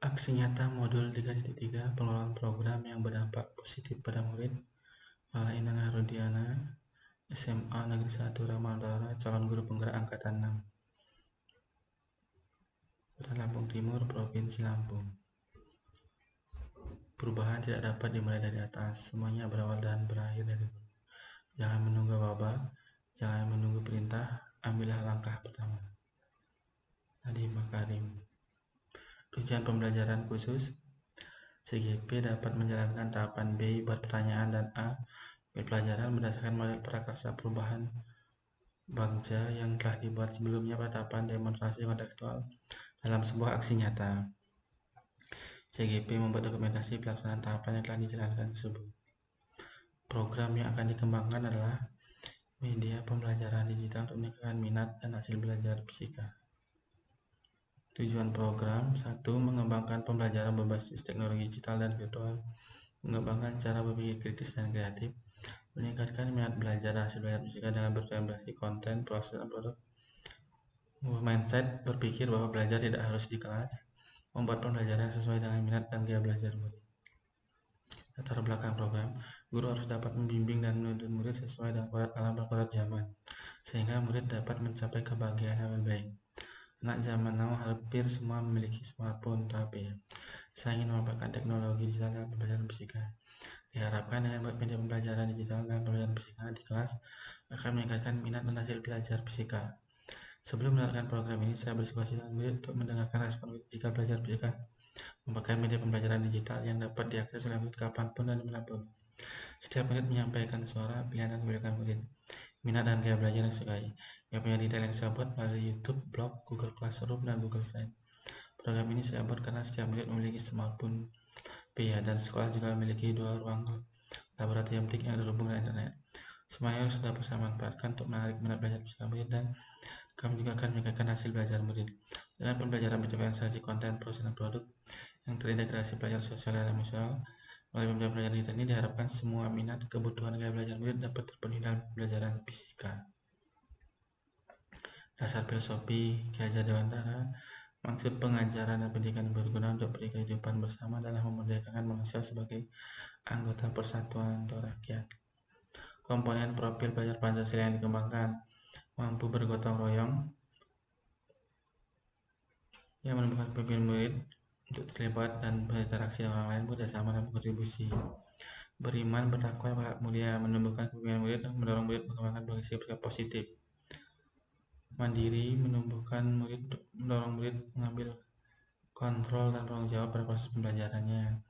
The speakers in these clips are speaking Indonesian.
Aksi nyata modul 3.3 pengelolaan program yang berdampak positif pada murid. Lala Inang Rudiana, SMA Negeri 1 Rama Utara, calon guru penggerak angkatan 6. Kota Lampung Timur, Provinsi Lampung. Perubahan tidak dapat dimulai dari atas, semuanya berawal dan berakhir dari guru. Jangan menunggu wabah, jangan menunggu perintah, ambillah langkah pertama. Nadiem Makarim. Tujuan pembelajaran khusus CGP dapat menjalankan tahapan B buat pertanyaan dan A pelajaran berdasarkan model prakarsa perubahan Bagja yang telah dibuat sebelumnya pada tahapan demonstrasi kontekstual dalam sebuah aksi nyata. CGP membuat dokumentasi pelaksanaan tahapan yang telah dijalankan tersebut. Program yang akan dikembangkan adalah media pembelajaran digital untuk meningkatkan minat dan hasil belajar fisika. Tujuan program 1. Mengembangkan pembelajaran berbasis teknologi digital dan virtual, mengembangkan cara berpikir kritis dan kreatif, meningkatkan minat belajar dan hasil belajar fisika dengan bervariasi konten, proses, dan produk, mindset berpikir bahwa belajar tidak harus di kelas, membuat pembelajaran sesuai dengan minat dan gaya belajar murid. Latar belakang program, guru harus dapat membimbing dan menuntun murid sesuai dengan kodrat alam dan kodrat zaman, sehingga murid dapat mencapai kebahagiaan yang lebih baik. Anak zaman now hampir semua memiliki smartphone, tapi saya ingin memanfaatkan teknologi digital dalam pembelajaran fisika. Diharapkan dengan media pembelajaran digital dan pembelajaran fisika di kelas akan meningkatkan minat dan hasil belajar fisika. Sebelum menerapkan program ini, saya berdiskusi dengan murid untuk mendengarkan respon murid jika belajar fisika memakai media pembelajaran digital yang dapat diakses oleh murid kapanpun dan dimanapun. Setiap murid menyampaikan suara, pilihan, dan kebijakan murid, minat dan gaya belajar yang disukai. Yang punya detail yang saya buat melalui YouTube, blog, Google Classroom, dan Google Slides. Program ini saya buat karena setiap murid memiliki smartphone dan sekolah juga memiliki 2 ruang laboratorium yang terhubung dengan internet. Semuanya harus dapat saya manfaatkan untuk menarik minat belajar fisika murid, dan kami juga akan meningkatkan hasil belajar murid. Dengan pembelajaran bervariasi konten, proses, dan produk yang terintegrasi belajar sosial dan emosional, melalui pembelajaran digital ini diharapkan semua minat, kebutuhan, gaya belajar murid dapat terpenuhi dalam pembelajaran fisika. Dasar filosofi Ki Hajar Dewantara. Maksud pengajaran dan pendidikan berguna untuk kehidupan bersama adalah memerdekakan manusia sebagai anggota persatuan untuk rakyat. Komponen profil belajar Pancasila yang dikembangkan: mampu bergotong royong, yang menumbuhkan pemimpin murid untuk terlibat dan berinteraksi dengan orang lain, bekerjasama dan berkontribusi. Beriman, bertakwa, berakhlak mulia, menumbuhkan pemimpin murid dan mendorong murid mengembangkan bersikap positif. Mandiri, mendorong murid mengambil kontrol dan bertanggung jawab pada proses pembelajarannya.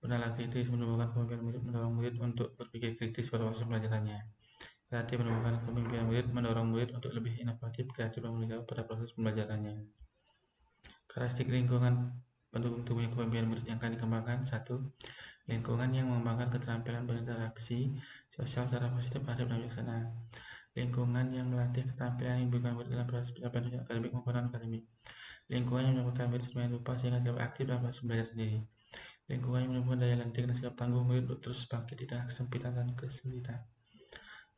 Bernalar kritis, menumbuhkan pemimpin murid, mendorong murid untuk berpikir kritis pada proses pembelajarannya. Kreatif, menumbuhkan kepemimpinan murid, mendorong murid untuk lebih inovatif, kreatif, dan bertanggung jawab pada proses pembelajarannya. Karakteristik lingkungan pendukung tumbuhnya kepemimpinan murid yang akan dikembangkan. 1. Lingkungan yang mengembangkan keterampilan berinteraksi sosial secara positif, adil, dan bijaksana. Lingkungan yang melatih keterampilan yang diberikan murid dalam proses pencapaian akademik maupun non-akademik. Lingkungan yang menyebabkan murid semakin rupa sehingga dapat aktif dalam proses belajar sendiri. Lingkungan yang menumbuhkan daya lenting dan sikap tangguh murid untuk terus bangkit di tengah kesempitan dan kesulitan.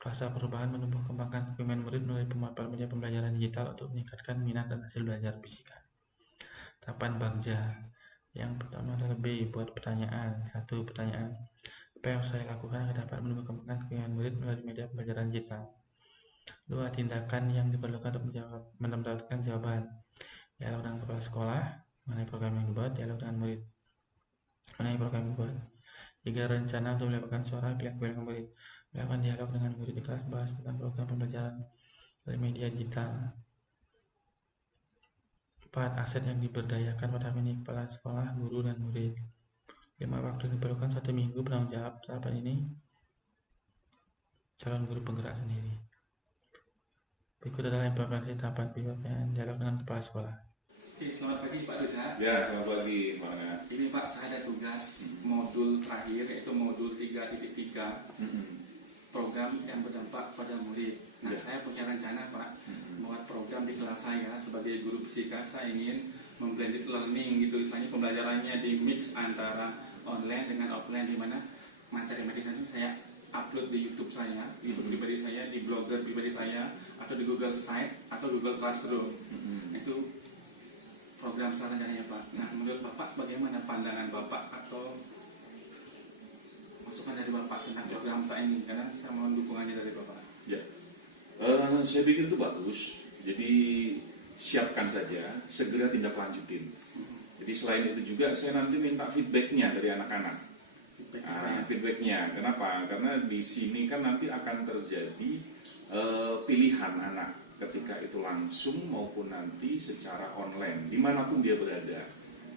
Proses perubahan menumbuh kembangkan kepemimpinan murid melalui pemanfaatan media pembelajaran digital untuk meningkatkan minat dan hasil belajar fisika. Tahapan Bagja. Yang pertama adalah B, buat pertanyaan. 1. Pertanyaan: apa yang harus saya lakukan agar dapat menumbuh kembangkan kepemimpinan murid melalui media pembelajaran digital? 2. Tindakan yang diperlukan untuk mendapatkan jawaban. Dialog dengan kepala sekolah mengenai program yang dibuat, dialog dengan murid mengenai program yang dibuat. 3. Rencana untuk melibatkan suara pihak-pihak murid, melakukan dialog dengan murid di kelas, bahas tentang program pembelajaran melalui media digital. 4. Aset yang diberdayakan pada ini kepala sekolah, guru, dan murid. 5. Waktu yang diperlukan 1 minggu, penanggung jawab tahapan ini calon guru penggerak sendiri. Berikut adalah implementasi tahapan pivot dan dialog dengan kepala sekolah. Oke, selamat pagi Pak Dusa. Ya, selamat pagi semangat. Ini Pak, saya ada tugas modul terakhir, yaitu modul 3.3, program yang berdampak pada murid. Nah, saya punya rencana Pak, buat program di kelas saya sebagai guru fisika. Saya ingin memblended learning gitu, misalnya pembelajarannya di mix antara online dengan offline, di mana materi-materi saya upload di YouTube saya, di pribadi saya, di blogger pribadi saya, atau di Google Site atau Google Classroom. Itu program selanjutnya Pak. Nah, menurut Bapak bagaimana pandangan Bapak atau masukan dari Bapak tentang program saya ini? Karena saya mohon dukungannya dari Bapak. Ya, saya pikir itu bagus. Jadi siapkan saja, segera tindak lanjutin. Jadi selain itu juga saya nanti minta feedbacknya dari anak-anak. Feedbacknya, kenapa? Karena di sini kan nanti akan terjadi pilihan anak ketika itu langsung maupun nanti secara online, dimanapun dia berada.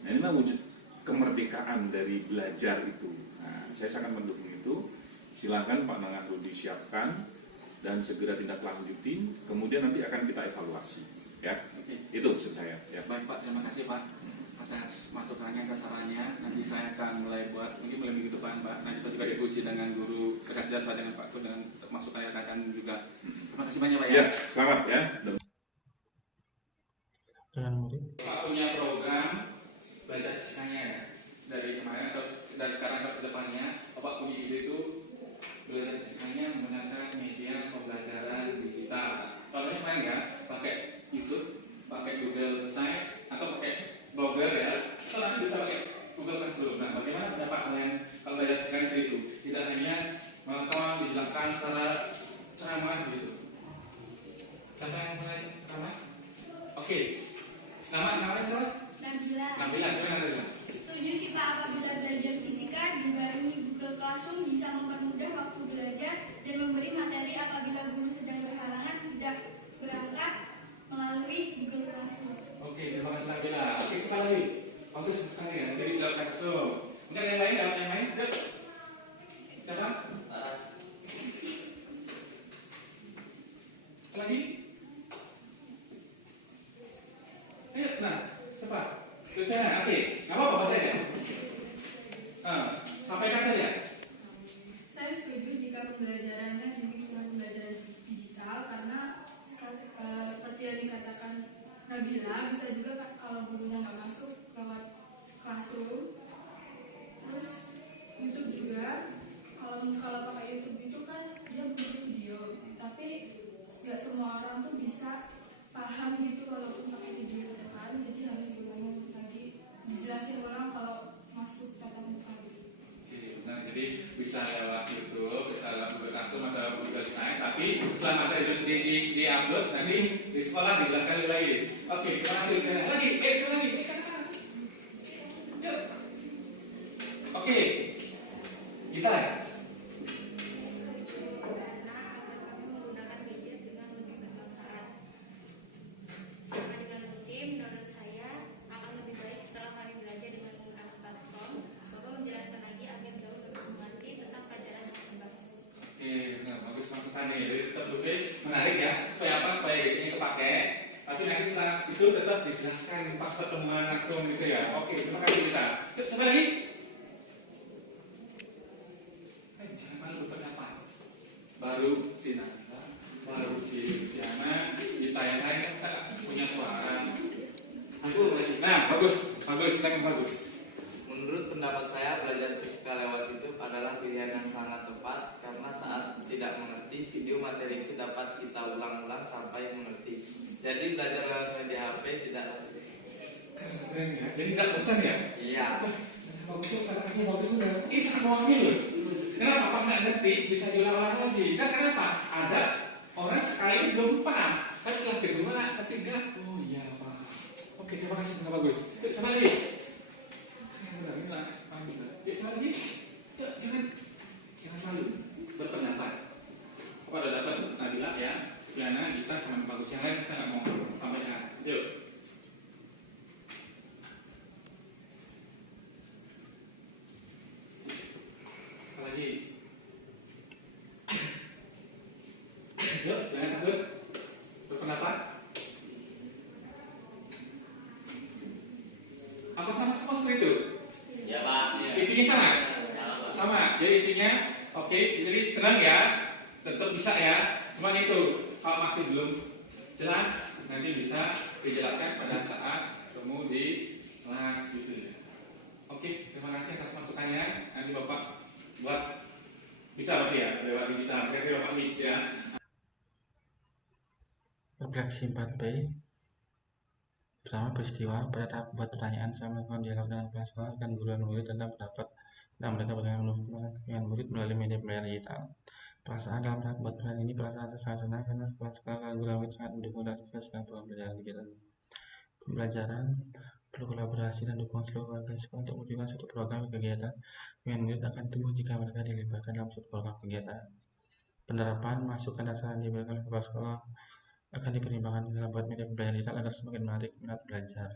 Nah, inilah wujud kemerdekaan dari belajar itu. Nah, saya sangat mendukung itu. Silakan Pak Nangahu disiapkan dan segera tindak lanjutin. Kemudian nanti akan kita evaluasi. Ya, itu maksud saya. Ya. Baik Pak, terima kasih Pak atas masukannya ke sarannya. Nanti saya akan mulai buat mungkin mulai minggu depan Pak. Nanti saya juga diskusi dengan guru kedasar dengan Pak Tuh dengan masukan yang akan juga. Terima kasih banyak Pak ya. Ya, selamat ya. Dengan murid. Pak punya program belajar fisikanya ya dari kemarin atau dari sekarang ke depannya. Bapak punya ide itu belajar fisikanya menggunakan media pembelajaran digital. Contohnya main ya, pakai YouTube, pakai Google Site atau pakai Blogger ya. Atau nanti bisa pakai Google Classroom. Nah, bagaimana pendapat kalian kalau belajar fisikanya itu? Tidak hanya menonton, dijelaskan secara ceramah gitu. Sampai yang mulai ceramah? Oke. Namanya siapa? Nabila. Nabila, gimana Nabila? Setuju sih Pak, apabila belajar fisika dibarengi Google Classroom bisa mempermudah waktu belajar dan memberi materi apabila guru sedang berhalangan tidak berangkat melalui Google Classroom. Oke, terima kasih Nabila. Oke, sekali lagi. Bagus sekali ya. Jadi Google Classroom. Mungkin yang lain, Yuk. Siapa? Lagi? Ayo, nah, cepat. Tujuannya, oke. Nggak apa-apa, bahasa ya. Sampaikan saja. Saya setuju jika pembelajarannya dimix dengan pembelajaran digital karena seperti yang dikatakan Nabila, bisa juga kalau gurunya nggak masuk lewat Classroom. Terus YouTube juga, kalau pakai YouTube itu kan dia butuh video, tapi nggak semua orang tuh bisa paham gitu walaupun pakai video depan, jadi harus diulang lagi, dijelasin ulang kalau masuk tatap muka gitu. Oke, nah jadi bisa lewat YouTube, bisa lewat Google Classroom atau Google Site, tapi setelah materi itu di-upload, nanti di sekolah dijelaskan lagi. Oke, terima kasih. Lagi, sekali lagi. Yuk. Oke, kita ya. Menggunakan gadget dengan lebih bermanfaat. Sama dengan rutin, menurut saya akan lebih baik setelah kami belajar dengan menggunakan platform. Bapak menjelaskan lagi agar jauh lebih mengerti tentang pelajaran yang tersebut. Oke, nah, bagus masukannya. Jadi tetap lebih menarik ya. Supaya apa? Supaya ini kepakai. Tapi nanti setelah itu tetap dijelaskan pas pertemuan langsung gitu ya. Oke, terima kasih kita. Yuk, siapa lagi? Jangan malu berpendapat. Baru si Nanda, baru si Diana, ditayangkan kan kita punya suara. Aku lagi. Nah, bagus, sangat bagus. Menurut pendapat saya, belajar fisika lewat YouTube adalah pilihan yang sangat tepat karena saat tidak mengerti, video materi itu dapat kita ulang-ulang sampai mengerti. Jadi belajar lewat media HP tidak Keren ya. Jadi nggak bosan ya? iya. Bagus, kata-katanya bagus sudah. Ini sangat mewakili. Kenapa pas nggak ngerti bisa diulang-ulang lagi? Kan kenapa? Ada orang sekali belum paham, kan setelah kedua, ketiga, oh iya paham. Oke, terima kasih, sangat bagus. Yuk, sama lagi. Ini lah, yuk, sama lagi. Yuk, jangan malu berpendapat. Aku ada dapat Nabila ya, Diana, kita sama bagus. Yang lain saya nggak mau sampaikan. Yuk. Lagi. Yuk, jangan takut berpendapat. Apa sama semua seperti itu? Ya Pak. Intinya sama? Sama. Jadi intinya, oke. Jadi senang ya, tetap bisa ya. Cuma itu, kalau masih belum jelas, nanti bisa dijelaskan pada saat ketemu di kelas gitu ya. Oke, terima kasih atas masukannya. Nanti Bapak buat bisa berarti ya lewat digital. Saya kasih Bapak mix ya. Refleksi 4B. Pertama, peristiwa pada tahap buat pertanyaan saya melakukan dialog dengan kepala sekolah dan guru dan murid tentang pendapat dan mereka bagaimana menurut dengan murid melalui media pembelajaran digital. Perasaan dalam tahap buat pertanyaan ini perasaan saya sangat senang karena kepala sekolah dan guru dan murid sangat mendukung dan sukses dengan program pembelajaran digital. Pembelajaran perlu kolaborasi dan dukungan seluruh warga sekolah untuk mewujudkan suatu program kegiatan dengan murid akan tumbuh jika mereka dilibatkan dalam suatu program kegiatan. Penerapan masukan dasar yang diberikan oleh kepala sekolah akan dipertimbangkan dalam buat media pembelajaran digital agar semakin menarik minat belajar.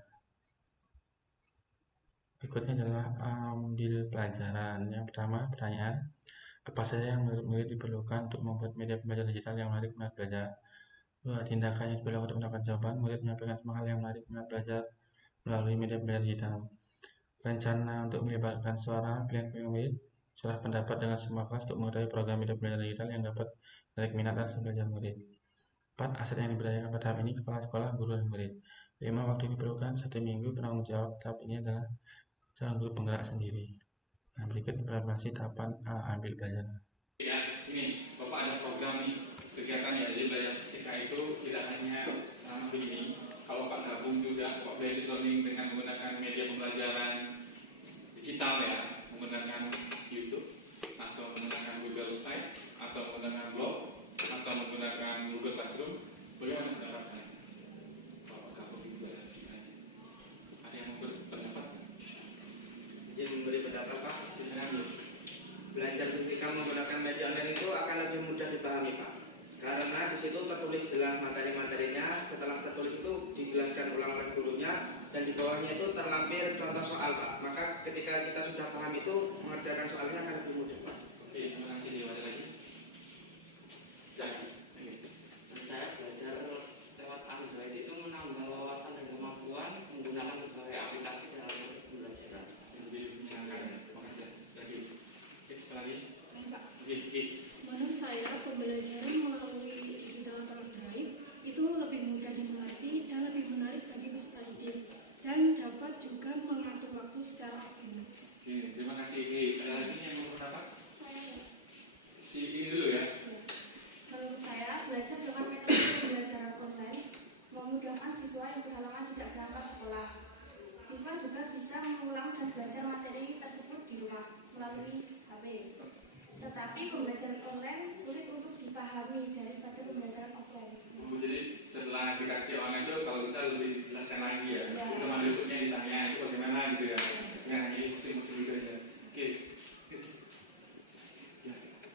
Berikutnya adalah ambil pelajaran. Yang pertama, pertanyaan. Apa saja yang menurut murid diperlukan untuk membuat media pembelajaran digital yang menarik minat belajar? Dua, tindakan yang diperlukan untuk mendapatkan jawaban. Murid menyampaikan semua hal yang menarik minat belajar melalui media pembelajaran digital. Rencana untuk melibatkan suara pilihan murid, suara pendapat dengan semua kelas untuk mengetahui program media pembelajaran digital yang dapat menarik minat dan belajar murid. 4. Aset yang diberdayakan pada tahap ini kepala sekolah, guru, dan murid. 5. Waktu yang diperlukan 1 minggu penanggung jawab tahap ini adalah calon guru penggerak sendiri. Nah, berikut implementasi tahapan ambil belajar. Ya, ini Bapak ada program nih kegiatan ya, jadi belajar fisika itu tidak hanya selama ini. Kalau Pak gabung juga Pak blended learning dengan menggunakan media pembelajaran digital ya, menggunakan YouTube atau menggunakan Google Site atau menggunakan blog atau menggunakan Google Classroom, bagaimana pendapat? Kalau gabung juga, ada yang mau berpendapat? Izin memberi pendapat Pak. Belajar fisika menggunakan media online itu akan lebih mudah dipahami Pak, karena di situ tertulis jelas materi-materinya. Setelah tertulis itu dijelaskan ulang oleh gurunya dan di bawahnya itu terlampir contoh soal Pak. Maka ketika kita sudah paham itu mengerjakan soalnya akan lebih mudah Pak. Oke, terima kasih. Ada lagi? Saya belajar lewat Android itu menambah wawasan dan kemampuan menggunakan berbagai aplikasi dalam pembelajaran. Lebih menyenangkan ya. Terima kasih. Lagi. Sekali lagi. Pak, Oke. menurut saya pembelajaran melalui digital atau Android itu lebih mudah dimengerti dan lebih menarik bagi peserta didik dan dapat juga mengatur waktu secara optimal. Oke, terima kasih. Ada lagi yang mau pendapat? Saya Si ini dulu ya. Menurut saya, belajar dengan metode pembelajaran online memudahkan siswa yang berhalangan tidak berangkat sekolah. Siswa juga bisa mengulang dan belajar materi tersebut di rumah melalui HP. Tetapi pembelajaran online sulit untuk dipahami daripada pembelajaran offline. Jadi setelah dikasih online itu kalau bisa lebih dijelaskan lagi ya. Ya. Teman duduknya ditanya itu bagaimana gitu ya. Yang hanya musim-musim gitu aja. Oke.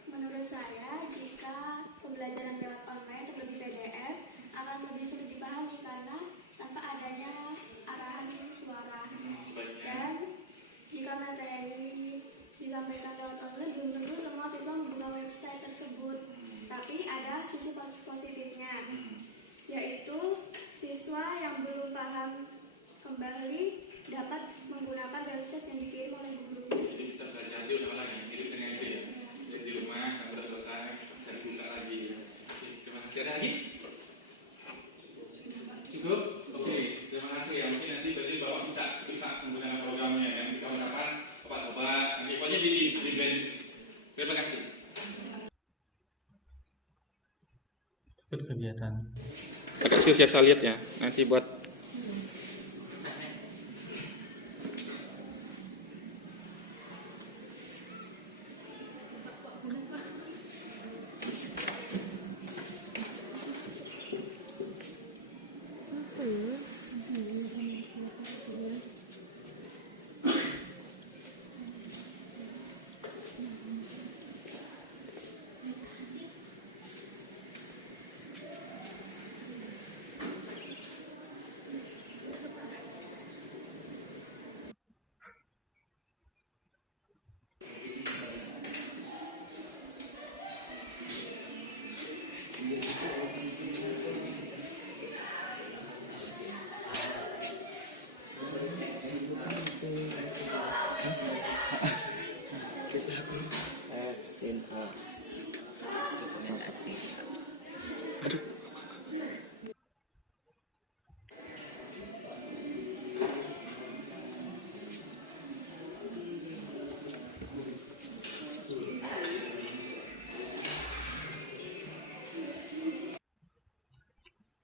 Menurut saya, jika pembelajaran lewat online terlebih PDF akan lebih sulit dipahami karena tanpa adanya arahan suara. Sebaiknya. Dan jika materi disampaikan lewat online, belum tentu semua siswa membuka website tersebut. Tapi ada sisi positifnya, yaitu siswa yang belum paham kembali dapat menggunakan website yang dikirim oleh guru. Jadi bisa belajar di ulang lagi. Jadi dengan itu ya. Jadi di rumah sampai selesai bisa dibuka lagi ya. Oke, terima kasih. Ada lagi? Cukup? Oke, terima kasih ya. Mungkin nanti berarti Bapak bisa menggunakan programnya kan. Di kapan-kapan Bapak coba. Nanti pokoknya di band. Terima kasih. Ikut kegiatan. Agak serius saya lihat ya. Nanti buat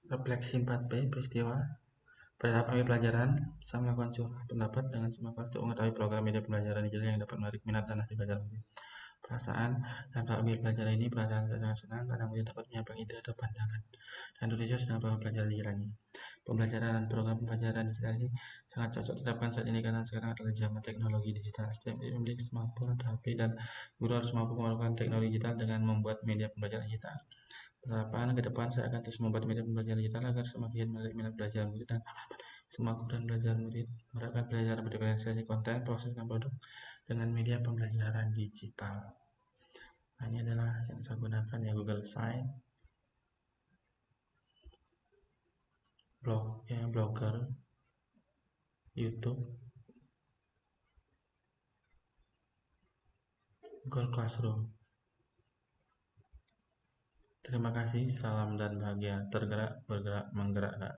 Refleksi 4B peristiwa Pada tahap ambil pelajaran, saya melakukan curah pendapat dengan semua kelas untuk mengetahui program media pembelajaran digital yang dapat menarik minat dan hasil belajar murid. Perasaan dalam tahap ambil pelajaran ini, perasaan saya sangat senang karena murid dapat menyampaikan ide atau pandangan dan antusias dengan program pelajaran digital ini. Pembelajaran dan program pembelajaran digital ini sangat cocok diterapkan saat ini karena sekarang adalah zaman teknologi digital. Setiap murid memiliki smartphone atau HP dan guru harus mampu melakukan teknologi digital dengan membuat media pembelajaran digital. Penerapan ke depan saya akan terus membuat media pembelajaran digital agar semakin menarik minat belajar murid dan semua kebutuhan belajar murid, menerapkan pelajaran berdiferensiasi konten, proses dan produk dengan media pembelajaran digital. Nah, ini adalah yang saya gunakan ya, Google Site, Blogger, YouTube, Google Classroom. Terima kasih, salam dan bahagia, tergerak, bergerak, menggerakkan.